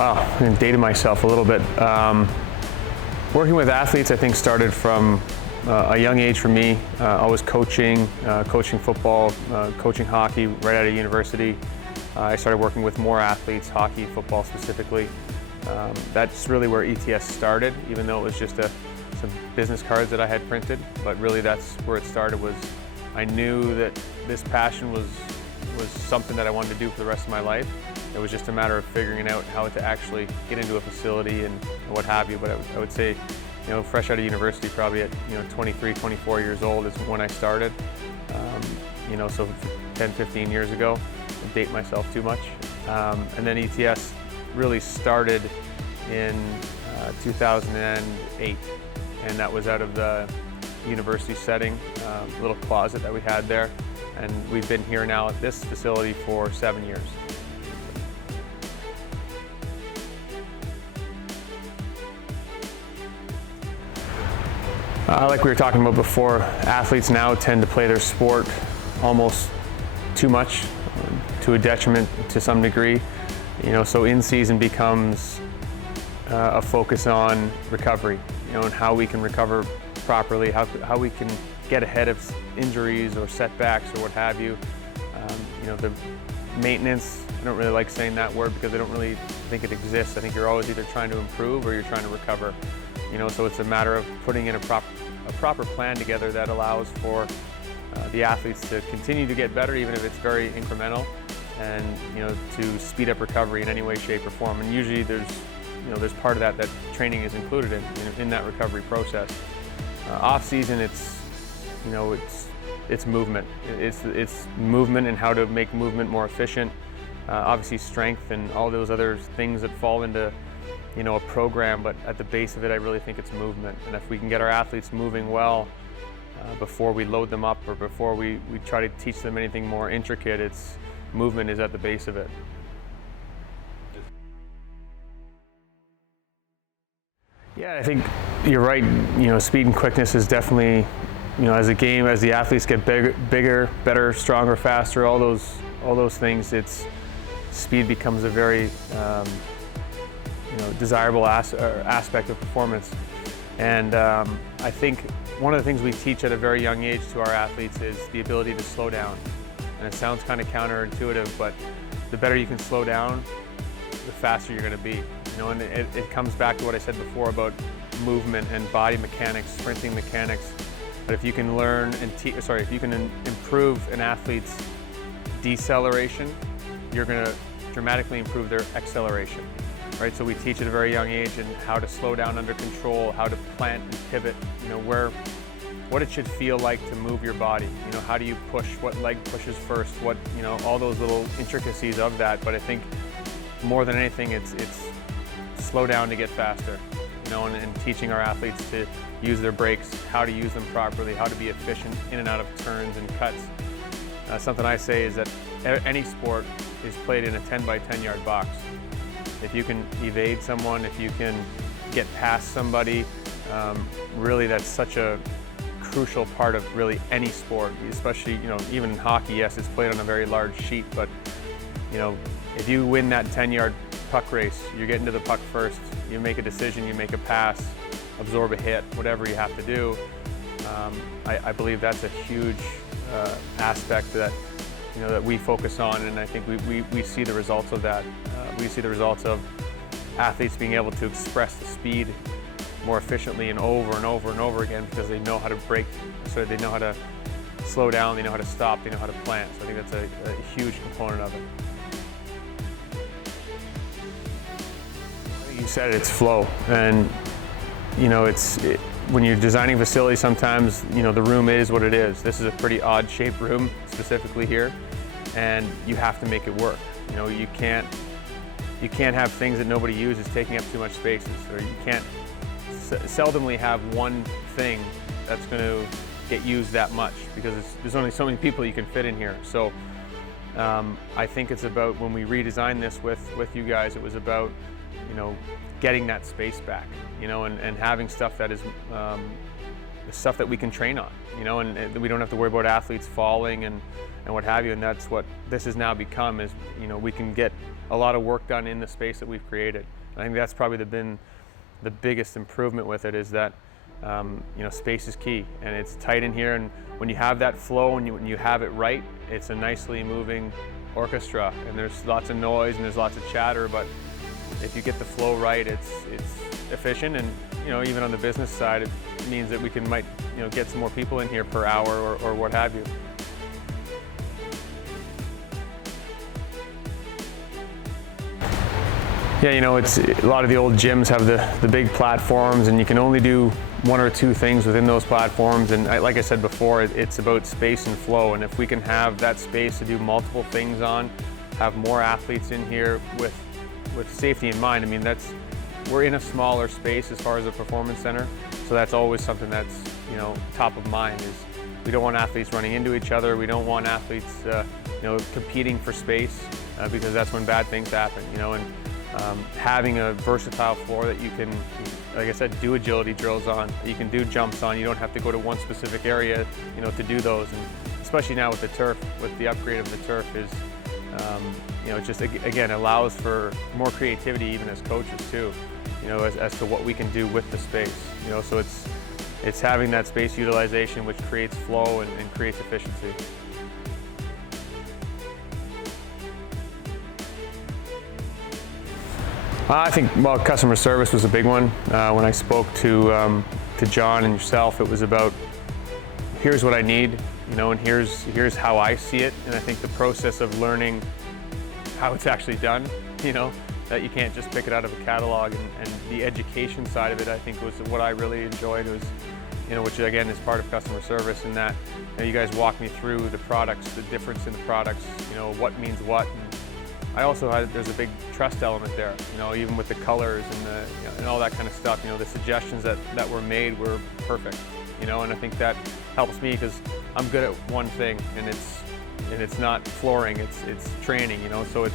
Wow, I dated myself a little bit. Working with athletes, I think, started from a young age for me. Always coaching football, coaching hockey right out of university. I started working with more athletes, hockey, football specifically. That's really where ETS started, even though it was just some business cards that I had printed. But really, that's where it started. Was I knew that this passion was something that I wanted to do for the rest of my life. It was just a matter of figuring out how to actually get into a facility and what have you. But I would say, fresh out of university, probably at 23, 24 years old is when I started. So 10, 15 years ago. I date myself too much. And then ETS really started in 2008, and that was out of the university setting, a little closet that we had there. And we've been here now at this facility for 7 years. Like we were talking about before, athletes now tend to play their sport almost too much, to a detriment to some degree. So in season becomes a focus on recovery, and how we can recover properly, how we can get ahead of injuries or setbacks or what have you. The maintenance, I don't really like saying that word because I don't really think it exists. I think you're always either trying to improve or you're trying to recover. So it's a matter of putting in a proper plan together that allows for the athletes to continue to get better, even if it's very incremental, and to speed up recovery in any way, shape, or form. And usually there's part of that training is included in that recovery process. Off season, it's movement. It's movement and how to make movement more efficient. Obviously strength and all those other things that fall into a program, but at the base of it, I really think it's movement. And if we can get our athletes moving well before we load them up or before we try to teach them anything more intricate, movement is at the base of it. Yeah, I think you're right. Speed and quickness is definitely, as a game, as the athletes get bigger, better, stronger, faster, all those things, speed becomes a very desirable aspect of performance. And I think one of the things we teach at a very young age to our athletes is the ability to slow down. And it sounds kind of counterintuitive, but the better you can slow down, the faster you're going to be. And it comes back to what I said before about movement and body mechanics, sprinting mechanics. But if you can learn and if you can improve an athlete's deceleration, you're going to dramatically improve their acceleration. Right, so we teach at a very young age and how to slow down under control, how to plant and pivot, what it should feel like to move your body. How do you push, what leg pushes first, all those little intricacies of that. But I think more than anything, it's slow down to get faster, and teaching our athletes to use their brakes, how to use them properly, how to be efficient in and out of turns and cuts. Something I say is that any sport is played in a 10 by 10 yard box. If you can evade someone, if you can get past somebody, really that's such a crucial part of really any sport, especially, even hockey, yes, it's played on a very large sheet, but, if you win that 10-yard puck race, you're getting to the puck first, you make a decision, you make a pass, absorb a hit, whatever you have to do. I believe that's a huge aspect that that we focus on, and I think we see the results of that. We see the results of athletes being able to express the speed more efficiently and over and over and over again because they know how to brake, so they know how to slow down, they know how to stop, they know how to plant. So I think that's a huge component of it. You said it's flow, and when you're designing a facility, sometimes the room is what it is. This is a pretty odd shaped room, specifically here, and you have to make it work. You can't have things that nobody uses taking up too much spaces, or you can't seldomly have one thing that's going to get used that much because there's only so many people you can fit in here. So I think it's about, when we redesigned this with you guys, it was about getting that space back, and having stuff that is stuff that we can train on, you know, and we don't have to worry about athletes falling and what have you. And that's what this has now become, is, you know, we can get a lot of work done in the space that we've created. I think that's probably been the biggest improvement with it, is that you know, space is key, and it's tight in here, and when you have that flow and when you have it right, it's a nicely moving orchestra, and there's lots of noise and there's lots of chatter, but if you get the flow right, it's efficient. And, you know, even on the business side, it means that we might you know, get some more people in here per hour or what have you. Yeah, you know, it's a lot of the old gyms have the big platforms, and you can only do one or two things within those platforms. And like I said before, it's about space and flow. And if we can have that space to do multiple things on, have more athletes in here with safety in mind. I mean, we're in a smaller space as far as a performance center, so that's always something that's, you know, top of mind. Is we don't want athletes running into each other. We don't want athletes, you know, competing for space, because that's when bad things happen. You know, and having a versatile floor that you can, like I said, do agility drills on, you can do jumps on. You don't have to go to one specific area, you know, to do those. And especially now with the turf, with the upgrade of the turf, is you know, it just again allows for more creativity, even as coaches too, you know, as to what we can do with the space. You know, so it's having that space utilization which creates flow and creates efficiency. I think, well, customer service was a big one. When I spoke to John and yourself, it was about, here's what I need, you know, and here's how I see it. And I think the process of learning how it's actually done, you know, that you can't just pick it out of a catalog, and the education side of it, I think, was what I really enjoyed. Was, you know, which again is part of customer service, in that, you know, you guys walked me through the products, the difference in the products, you know, what means what. And I also there's a big trust element there, you know, even with the colors and you know, and all that kind of stuff. You know, the suggestions that were made were perfect, you know, and I think that helps me, because I'm good at one thing, and it's not flooring, it's training, you know. So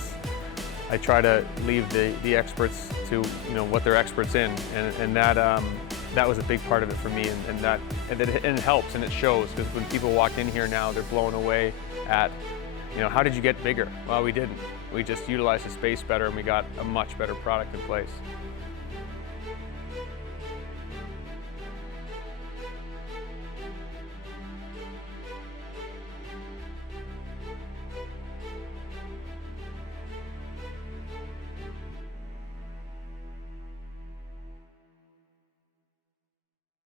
I try to leave the experts to, you know, what they're experts in, and that was a big part of it for me, and it helps, and it shows, because when people walk in here now, they're blown away at, you know, how did you get bigger? Well, we didn't. We just utilized the space better, and we got a much better product in place.